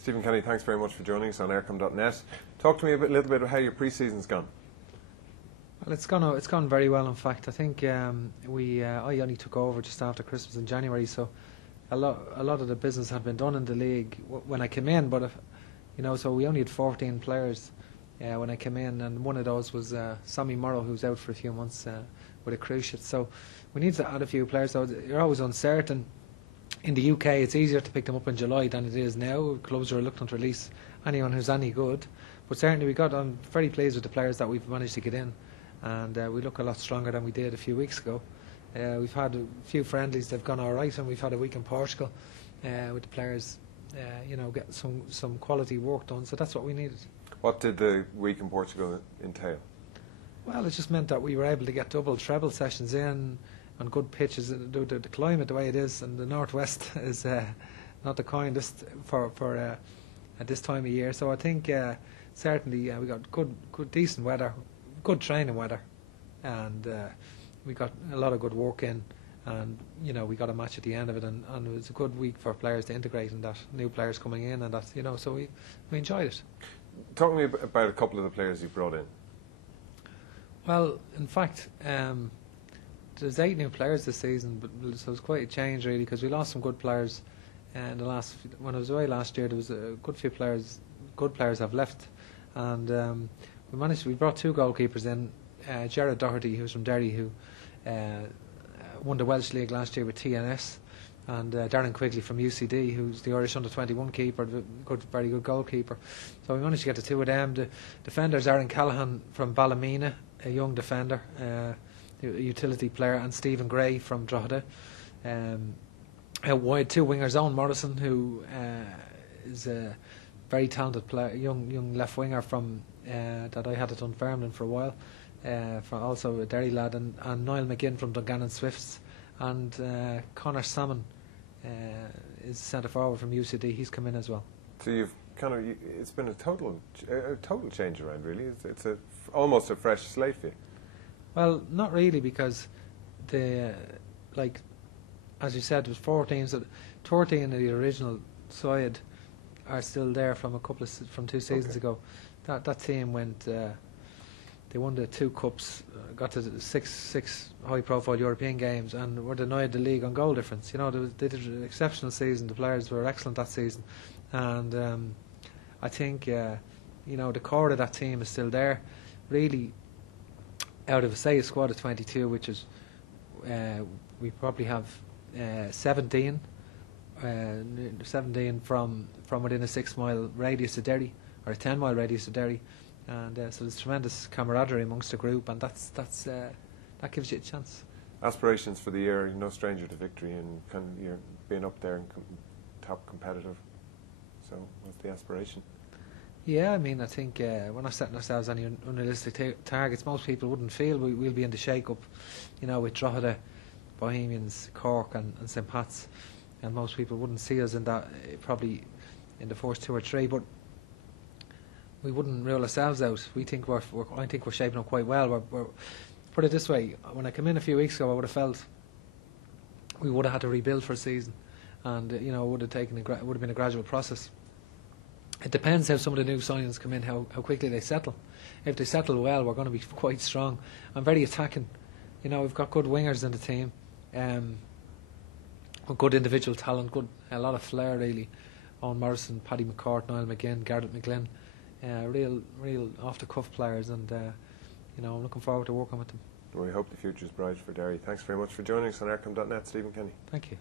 Stephen Kenny, thanks very much for joining us on Eircom.net. Talk to me a little bit about how your pre-season's gone. Well, it's gone very well. In fact, I think I only took over just after Christmas in January, so a lot of the business had been done in the league when I came in. But so we only had 14 players when I came in, and one of those was Sammy Morrow, who's out for a few months with a cruciate. So we need to add a few players. So you're always uncertain. In the UK, it's easier to pick them up in July than it is now. Clubs are reluctant to release anyone who's any good. But certainly I'm very pleased with the players that we've managed to get in. And we look a lot stronger than we did a few weeks ago. We've had a few friendlies, they've gone all right, and we've had a week in Portugal with the players, get some quality work done. So that's what we needed. What did the week in Portugal entail? Well, it just meant that we were able to get double, treble sessions in on good pitches. The climate, the way it is, and the northwest is not the kindest for at this time of year. So I think certainly we got good, decent weather, good training weather, and we got a lot of good work in, and we got a match at the end of it, and it was a good week for players to integrate, and that new players coming in, and that so we enjoyed it. Talk to me about a couple of the players you brought in. Well, in fact, there's 8 new players this season, so it's quite a change really, because we lost some good players in the last. When I was away last year, there was a good few players. Good players have left, and we brought 2 goalkeepers in. Gerard Doherty, who's from Derry, who won the Welsh League last year with TNS, and Darren Quigley from UCD, who's the Irish under-21 keeper, very good goalkeeper. So we managed to get the 2 of them. The defenders, Aaron Callahan from Ballymena, a young defender, a utility player, and Stephen Gray from Drogheda. Out wide, 2 wingers, Owen Morrison, who is a very talented player, young left winger from that I had at Dunfermline for a while, from also a Derry lad, and Niall McGinn from Dungannon Swifts, and Connor Salmon is centre forward from UCD. He's come in as well. So you've it's been a total change around really. It's almost a fresh slate for you. Well, not really, because as you said, it was 14, so 13 of the original side are still there from from 2 seasons ago. That team went. They won the 2 cups, got to the 6 high-profile European games, and were denied the league on goal difference. They did an exceptional season. The players were excellent that season, and I think the core of that team is still there. Really, out of a squad of 22, which is we probably have 17 from within a 6-mile radius of Derry, or a 10-mile radius of Derry, and so there's tremendous camaraderie amongst the group, and that gives you a chance. Aspirations for the year, you're no stranger to victory, and you're being up there and top competitive. So what's the aspiration? Yeah, I think we're not setting ourselves any unrealistic targets. Most people wouldn't feel we'll be in the shake-up, with Drogheda, Bohemians, Cork and St Pat's, and most people wouldn't see us in that, probably in the first 2 or 3, but we wouldn't rule ourselves out. I think we're shaping up quite well. Put it this way, when I came in a few weeks ago, I would have felt we would have had to rebuild for a season, and it would have been a gradual process. It depends how some of the new signings come in, how quickly they settle. If they settle well, we're going to be quite strong. I'm very attacking. We've got good wingers in the team, good individual talent, a lot of flair really. Owen Morrison, Paddy McCourt, Niall McGinn, Garrett McGlynn, real off-the-cuff players, and I'm looking forward to working with them. Well, we hope the future's bright for Derry. Thanks very much for joining us on Eircom.net, Stephen Kenny. Thank you.